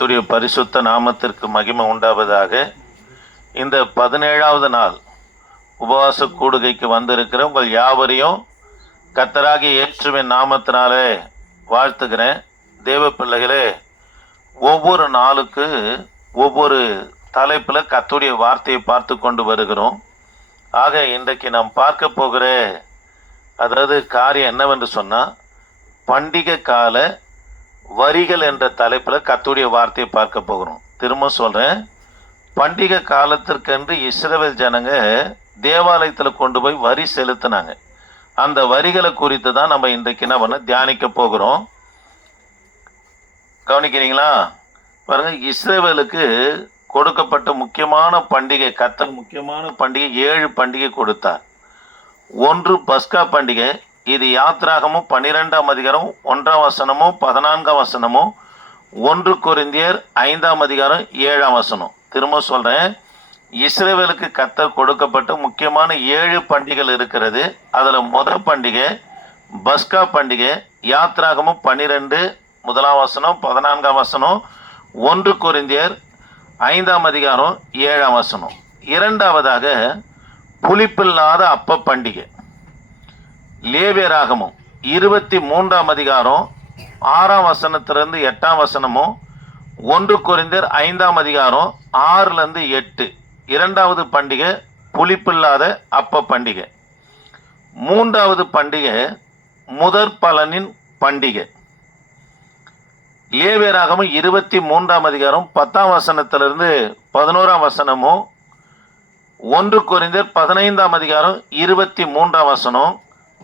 கர்த்தருடைய பரிசுத்த நாமத்திற்கு மகிமை உண்டாவதாக இந்த பதினேழாவது நாள் உபவாச கூடுகைக்கு வந்திருக்கிற உங்கள் யாவரையும் கத்தராகி இயேசுவின் நாமத்தினாலே வாழ்த்துகிறேன். தேவ பிள்ளைகளே ஒவ்வொரு நாளுக்கு ஒவ்வொரு தலைப்பில் கத்துடைய வார்த்தையை பார்த்து கொண்டு வருகிறோம். ஆக இன்றைக்கு நாம் பார்க்க போகிற அதாவது காரியம் என்னவென்று சொன்னால் பண்டிகை கால வரிகள் என்ற தலைப்பில் கத்துடைய வார்த்தையை பார்க்க போகிறோம். திரும்ப சொல்கிறேன் பண்டிகை காலத்திற்கென்று இஸ்ரேல் ஜனங்க தேவாலயத்தில் கொண்டு போய் வரி செலுத்தினாங்க. அந்த வரிகளை குறித்து தான் நம்ம இன்றைக்கு என்ன பண்ண தியானிக்க போகிறோம். கவனிக்கிறீங்களா? பாருங்க இஸ்ரேவேலுக்கு கொடுக்கப்பட்ட முக்கியமான பண்டிகை கத்த முக்கியமான பண்டிகை ஏழு பண்டிகை கொடுத்தார். ஒன்று பஸ்கா பண்டிகை இது யாத்ராகமும் பன்னிரெண்டாம் அதிகாரம் ஒன்றாம் வசனமும் பதினான்காம் வசனமும் ஒன்று கொரிந்தியர் ஐந்தாம் அதிகாரம் ஏழாம் வசனம். திரும்ப சொல்கிறேன் இஸ்ரேவேலுக்கு கத்தர் கொடுக்கப்பட்ட முக்கியமான ஏழு பண்டிகைகள் இருக்கிறது. அதில் முதல் பண்டிகை பஸ்கா பண்டிகை யாத்ராகமும் பன்னிரெண்டு முதலாம் வசனம் பதினான்காம் வசனம் ஒன்று கொரிந்தியர் ஐந்தாம் அதிகாரம் ஏழாம் வசனம். இரண்டாவதாக புளிப்பில்லாத அப்ப பண்டிகை. லேவியராகமும் இருபத்தி மூன்றாம் அதிகாரம் ஆறாம் வசனத்திலிருந்து எட்டாம் வசனமும் ஒன்று குறைந்தர் ஐந்தாம் அதிகாரம் ஆறுலேருந்து எட்டு. இரண்டாவது பண்டிகை புளிப்பில்லாத அப்ப பண்டிகை. மூன்றாவது பண்டிகை முதற் பலனின் பண்டிகை. லேவியராகமும் இருபத்தி மூன்றாம் அதிகாரம் பத்தாம் வசனத்திலிருந்து பதினோராம் வசனமும் ஒன்று குறைந்தர் பதினைந்தாம் அதிகாரம் இருபத்தி மூன்றாம் வசனம்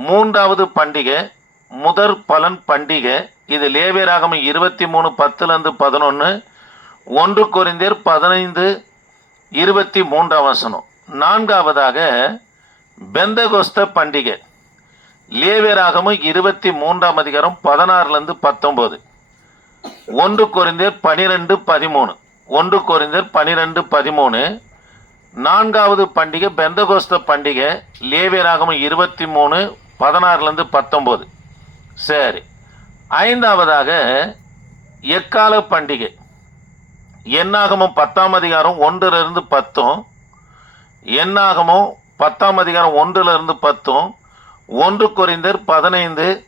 மூன்றாவது பண்டிகை முதற் பலன் பண்டிகை. இது லேவியராகம இருபத்தி மூணு பத்துலேருந்து பதினொன்று ஒன்று குறைந்தர் பதினைந்து இருபத்தி மூன்றாம் வசனம். நான்காவதாக பெந்தகோஸ்த பண்டிகை. லேவியராகம இருபத்தி மூன்றாம் அதிகாரம் பதினாறுலேருந்து பத்தொம்போது. ஒன்று குறைந்தர் பனிரெண்டு பதிமூணு. ஒன்று குறைந்தர் பனிரெண்டு பதிமூணு. நான்காவது பண்டிகை பெந்தகோஸ்த பண்டிகை. லேவியராகமம் இருபத்தி மூணு பதினாறுலேருந்து பத்தொம்போது. சரி. ஐந்தாவதாக எக்கால பண்டிகை. எண்ணாகமும் பத்தாம் அதிகாரம் ஒன்றிலிருந்து பத்தும் எண்ணாகமும் பத்தாம் அதிகாரம் ஒன்றிலிருந்து பத்தும் ஒன்று குறைந்தர் பதினைந்து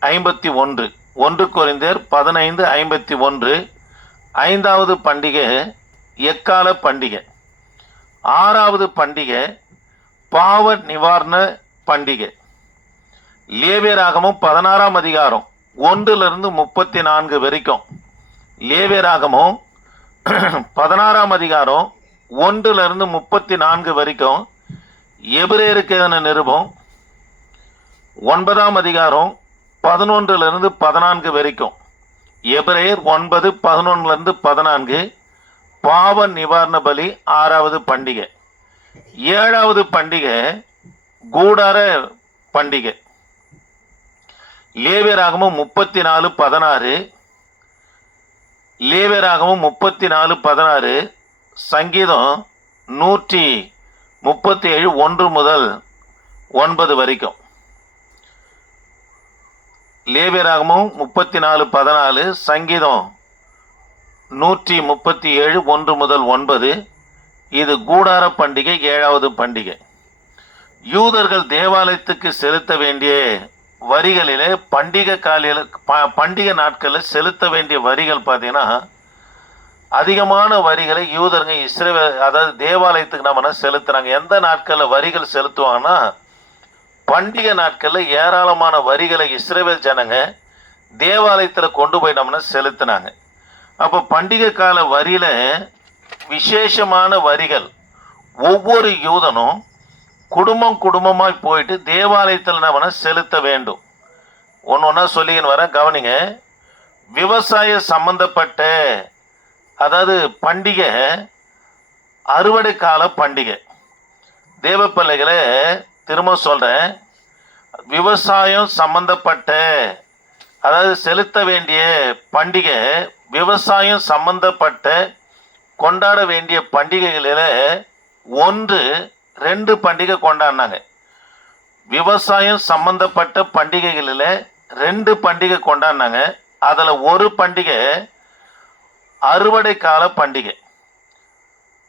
ஐம்பத்தி ஒன்று. ஒன்று குறைந்தர் பதினைந்து ஐம்பத்தி ஒன்று. ஐந்தாவது பண்டிகை எக்கால பண்டிகை. ஆறாவது பண்டிகை பாவ நிவாரண பண்டிகை. லேவியராகமும் பதினாறாம் அதிகாரம் ஒன்றிலிருந்து முப்பத்தி நான்கு வரைக்கும். லேவியராகமும் பதினாறாம் அதிகாரம் ஒன்றிலிருந்து முப்பத்தி நான்கு வரைக்கும் எபிரேருக்கு எதன நிருபம். ஒன்பதாம் அதிகாரம் பதினொன்றிலிருந்து பதினான்கு வரைக்கும். எபிரேயர் ஒன்பது பதினொன்றுலேருந்து பதினான்கு பாவ நிவாரண பலி ஆறாவது பண்டிகை. ஏழாவது பண்டிகை கூடார பண்டிகை. லேவியராகமும் முப்பத்தி நாலு பதினாறு. லேவியராகமும் முப்பத்தி நாலு பதினாறு. சங்கீதம் நூற்றி முப்பத்தி ஏழு ஒன்று முதல் ஒன்பது வரைக்கும். லேவியராகமும் முப்பத்தி நாலு பதினாலு. சங்கீதம் நூற்றி முப்பத்தி ஏழு ஒன்று முதல் ஒன்பது. இது கூடார பண்டிகை ஏழாவது பண்டிகை. யூதர்கள் தேவாலயத்துக்கு செலுத்த வேண்டிய வரிகளிலே பண்டிகை காலையில் ப பண்டிகை நாட்களில் செலுத்த வேண்டிய வரிகள் பார்த்தீங்கன்னா அதிகமான வரிகளை யூதருங்க இஸ்ரேவே அதாவது தேவாலயத்துக்கு நம்ம செலுத்துறாங்க. எந்த நாட்களில் வரிகள் செலுத்துவாங்கன்னா பண்டிகை நாட்களில் ஏராளமான வரிகளை இஸ்ரேவேல் ஜனங்க தேவாலயத்தில் கொண்டு போய் நம்ம செலுத்தினாங்க. அப்போ பண்டிகை கால வரியில் விசேஷமான வரிகள் ஒவ்வொரு யூதனும் குடும்பம் குடும்பமாய் போயிட்டு தேவாலயத்தில் நம்ம செலுத்த வேண்டும். ஒன்று ஒன்றா சொல்லிக்கின்னு வரேன் கவனிங்க. விவசாய சம்பந்தப்பட்ட அதாவது பண்டிகை அறுவடை கால பண்டிகை. தேவப்பிள்ளைகளை திரும்ப சொல்கிறேன் விவசாயம் சம்பந்தப்பட்ட அதாவது செலுத்த வேண்டிய பண்டிகை விவசாயம் சம்பந்தப்பட்ட கொண்டாட வேண்டிய பண்டிகைகளில் ஒன்று ரெண்டு பண்டிகை கொண்டாடினாங்க. விவசாயம் சம்பந்தப்பட்ட பண்டிகைகளில் ரெண்டு பண்டிகை கொண்டாடினாங்க. அதில் ஒரு பண்டிகை அறுவடை கால பண்டிகை.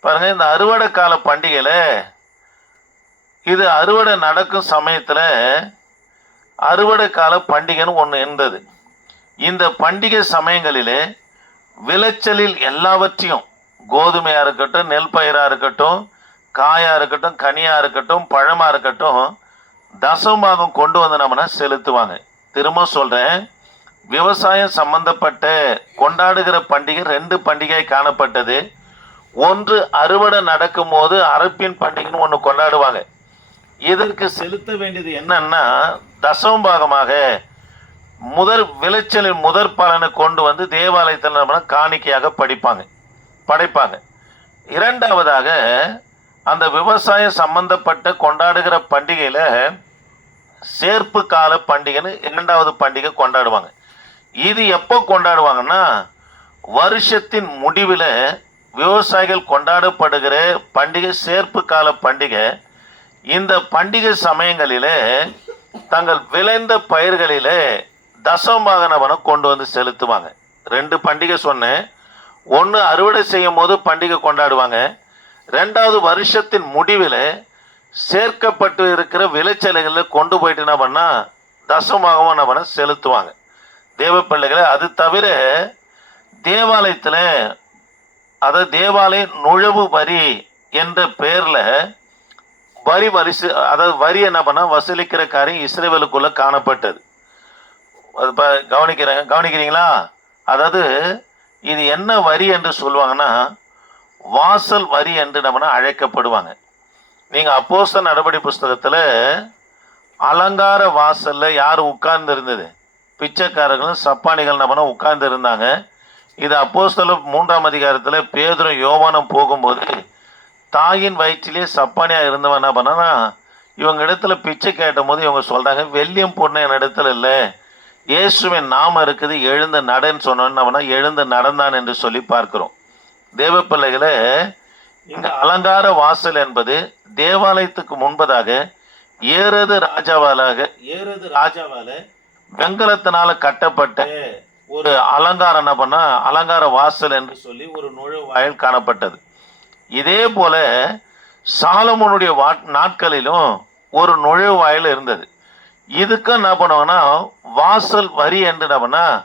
பாருங்கள் இந்த அறுவடை கால பண்டிகையில் இது அறுவடை நடக்கும் சமயத்தில் அறுவடை கால பண்டிகைன்னு ஒன்று இருந்தது. இந்த பண்டிகை சமயங்களிலே விளைச்சலில் எல்லாவற்றையும் கோதுமையாக இருக்கட்டும் நெல் பயிராக இருக்கட்டும் காயா இருக்கட்டும் கனியா இருக்கட்டும் பழமா இருக்கட்டும் தசமாகம் கொண்டு வந்து நம்மனா செலுத்துவாங்க. திரும்ப சொல்றேன் விவசாயம் சம்பந்தப்பட்ட கொண்டாடுகிற பண்டிகை ரெண்டு பண்டிகை காணப்பட்டது. ஒன்று அறுவடை நடக்கும் போது அறுப்பின் பண்டிகைன்னு ஒன்று கொண்டாடுவாங்க. இதற்கு செலுத்த வேண்டியது என்னன்னா தசமபாகமாக முதல் விளைச்சலின் முதற் பலனை கொண்டு வந்து தேவாலயத்தில் நம்ம காணிக்கையாக படிப்பாங்க. படைப்பாங்க. இரண்டாவதாக அந்த விவசாயம் சம்பந்தப்பட்ட கொண்டாடுகிற பண்டிகையில் சேர்ப்பு கால பண்டிகைன்னு இரண்டாவது பண்டிகை கொண்டாடுவாங்க. இது எப்போ கொண்டாடுவாங்கன்னா வருஷத்தின் முடிவில் விவசாயிகள் கொண்டாடப்படுகிற பண்டிகை சேர்ப்பு கால பண்டிகை இந்த பண்டிகை சமயங்களில் தங்கள் விளைந்த பயிர்களில் தசமாகனவனம் கொண்டு வந்து செலுத்துவாங்க. ரெண்டு பண்டிகை சொன்னேன். ஒன்று அறுவடை செய்யும் போது பண்டிகை கொண்டாடுவாங்க. ரெண்டாவது வருஷத்தின் முடிவில் சேர்க்கப்பட்டு இருக்கிற விளைச்சல்களில் கொண்டு போயிட்டு என்ன பண்ணால் தசமாகவும் என்ன பண்ண செலுத்துவாங்க. தேவ பிள்ளைகளை அது தவிர தேவாலயத்தில் அதாவது தேவாலய நுழைவு வரி என்ற பேரில் வரி வரிசு அதாவது வரி என்ன பண்ணால் வசூலிக்கிற காரியம் இஸ்ரேவலுக்குள்ளே காணப்பட்டது. அது இப்போ கவனிக்கிறாங்க கவனிக்கிறீங்களா? அதாவது இது என்ன வரி என்று சொல்லுவாங்கன்னா வாசல் வரி என்று நம்ம அழைக்கப்படுவாங்க. நீங்கள் அப்போச நடவடி புஸ்தகத்தில் அலங்கார வாசலில் யார் உட்கார்ந்து இருந்தது பிச்சைக்காரர்களும் சப்பானிகள் நம்ம உட்கார்ந்து இருந்தாங்க இது அப்போஸ்தல மூன்றாம் அதிகாரத்தில் பேதுரும் யோவானம் போகும்போது தாயின் வயிற்றிலே சப்பானியாக இருந்தவன் என்ன பண்ணனா இவங்க இடத்துல பிச்சை கேட்டும் போது இவங்க சொல்கிறாங்க வெள்ளியம் பொண்ணு என் இடத்துல இல்லை. இயேசுவின் நாம இருக்குது எழுந்து நடன்னு சொன்னோன்னு நம்மனா எழுந்து நடந்தான் என்று சொல்லி பார்க்கிறோம். தேவ இந்த அலங்கார வாசல் என்பது தேவாலயத்துக்கு முன்பதாக ஏறது ராஜாவாலாக ஏறது ராஜாவால வெங்கலத்தினால கட்டப்பட்ட ஒரு அலங்காரம் என்ன பண்ணா அலங்கார வாசல் என்று சொல்லி ஒரு நுழைவாயில் காணப்பட்டது. இதே போல சாலமோனுடைய வா- நாட்களிலும் ஒரு நுழைவாயில் இருந்தது. இதுக்கு என்ன பண்ணுவாங்கன்னா வாசல் வரி என்று என்ன பண்ணா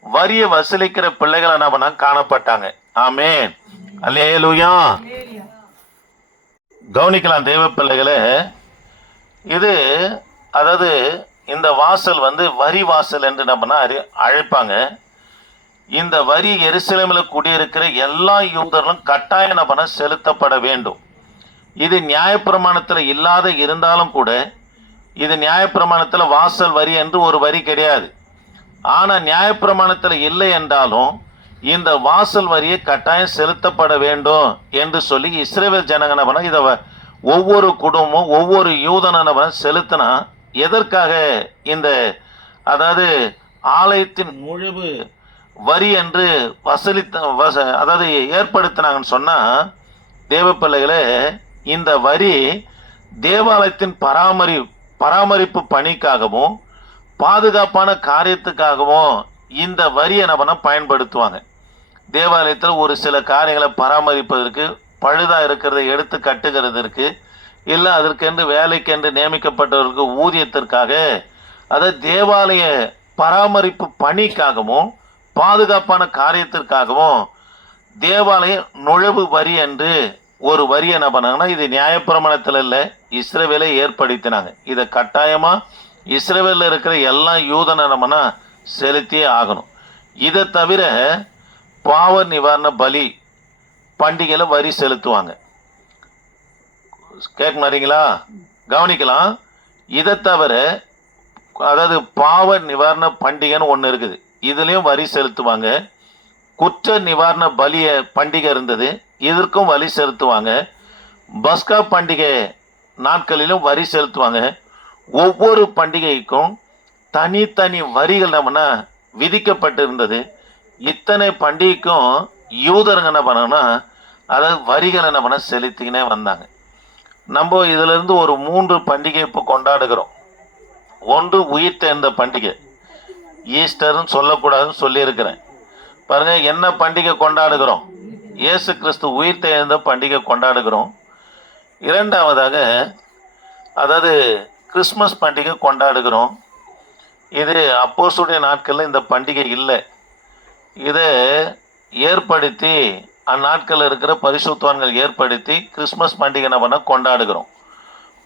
வரியை வசூலிக்கிற பிள்ளைகள் என்ன பண்ணா காணப்பட்டாங்க. ஆமேன். அல்லேலுயா. கவனிக்கலாம் தெய்வ பிள்ளைகளே. இது அதாவது இந்த வாசல் வந்து வரி வாசல் என்று நம்ம அறி அழைப்பாங்க. இந்த வரி எருசலேமில் குடியிருக்கிற எல்லா யூதர்களும் கட்டாய என்ன செலுத்தப்பட வேண்டும். இது நியாயப்பிரமாணத்தில் இல்லாத இருந்தாலும் கூட இது நியாயப்பிரமாணத்தில் வாசல் வரி என்று ஒரு வரி கிடையாது. ஆனால் நியாயப்பிரமாணத்தில் இல்லை என்றாலும் இந்த வாசல் வரியை கட்டாயம் செலுத்தப்பட வேண்டும் என்று சொல்லி இஸ்ரேல் ஜனகனவன இதை வ- ஒவ்வொரு குடும்பமும் ஒவ்வொரு யூதனவன செலுத்தினா எதற்காக இந்த அதாவது ஆலயத்தின் முழுவு வரி என்று வசூலித்த வச அதாவது ஏற்படுத்தினாங்கன்னு சொன்னால் தேவ பிள்ளைகளே இந்த வரி தேவாலயத்தின் பராமரி பராமரிப்பு பணிக்காகவும் பாதுகாப்பான காரியத்துக்காகவும் இந்த வரியை என்ன பண்ண பயன்படுத்துவாங்க. தேவாலயத்தில் ஒரு சில காரியங்களை பராமரிப்பதற்கு பழுதாக இருக்கிறத எடுத்து கட்டுகிறதற்கு இல்லை அதற்கென்று வேலைக்கென்று நியமிக்கப்பட்டவருக்கு ஊதியத்திற்காக அதாவது தேவாலய பராமரிப்பு பணிக்காகவும் பாதுகாப்பான காரியத்திற்காகவும் தேவாலய நுழைவு வரி என்று ஒரு வரி என்ன பண்ணாங்கன்னா இது நியாயப்பிரமாணத்தில் இல்லை இஸ்ரேவேலை ஏற்படுத்தினாங்க. இதை கட்டாயமாக இஸ்ரேவேலில் இருக்கிற எல்லா யூதனை நம்மனா செலுத்தியே ஆகணும். இதை தவிர பாவ நிவாரண பலி பண்டிகையில் வரி செலுத்துவாங்க. கேட்க மாதிரிங்களா கவனிக்கலாம். இதை தவிர அதாவது பாவ நிவாரண பண்டிகைன்னு ஒன்று இருக்குது. இதுலேயும் வரி செலுத்துவாங்க. குற்ற நிவாரண பலிய பண்டிகை இருந்தது. இதற்கும் வரி செலுத்துவாங்க. பஸ்கா பண்டிகை நாட்களிலும் வரி செலுத்துவாங்க. ஒவ்வொரு பண்டிகைக்கும் தனித்தனி வரிகள் நம்மனா விதிக்கப்பட்டிருந்தது. இத்தனை பண்டிகைக்கும் யூதருங்க என்ன பண்ணாங்கன்னா அதாவது வரிகள் என்ன பண்ண செலுத்திக்கினே வந்தாங்க. நம்ம இதிலிருந்து ஒரு மூன்று பண்டிகை இப்போ கொண்டாடுகிறோம். ஒன்று உயிர் தேர்ந்த பண்டிகை. ஈஸ்டர்னு சொல்லக்கூடாதுன்னு சொல்லியிருக்கிறேன். பாருங்க என்ன பண்டிகை கொண்டாடுகிறோம்? இயேசு கிறிஸ்து உயிர் தேர்ந்த பண்டிகை கொண்டாடுகிறோம். இரண்டாவதாக அதாவது கிறிஸ்மஸ் பண்டிகை கொண்டாடுகிறோம். இது அப்போஸ்தலருடைய நாட்களில் இந்த பண்டிகை இல்லை. இதை ஏற்படுத்தி அந்நாட்களில் இருக்கிற பரிசுத்தவான்கள் ஏற்படுத்தி கிறிஸ்மஸ் பண்டிகை நம்ம என்ன கொண்டாடுகிறோம்.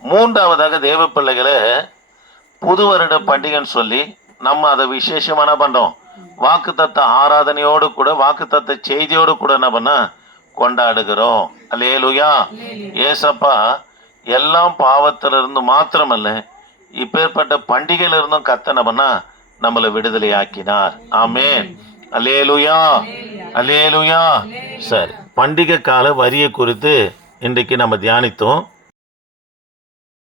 மூன்றாவதாக தேவ பிள்ளைகளை புது வருட பண்டிகைன்னு சொல்லி நம்ம அதை விசேஷமா என்ன பண்றோம்? வாக்குத்தத்த ஆராதனையோடு கூட வாக்குத்தத்த செய்தியோடு கூட என்ன பண்ண கொண்டாடுகிறோம். அல்லேலுயா. ஏசப்பா எல்லாம் பாவத்திலிருந்து மாத்திரமல்ல இப்பேற்பட்ட பண்டிகையில இருந்தும் கத்த என்ன பண்ணா நம்மளை விடுதலை ஆக்கினார் ஆமென். அலேலுயா அலேலுயா சரி பண்டிகை கால வரியை குறித்து இன்றைக்கு நம்ம தியானித்தோம்.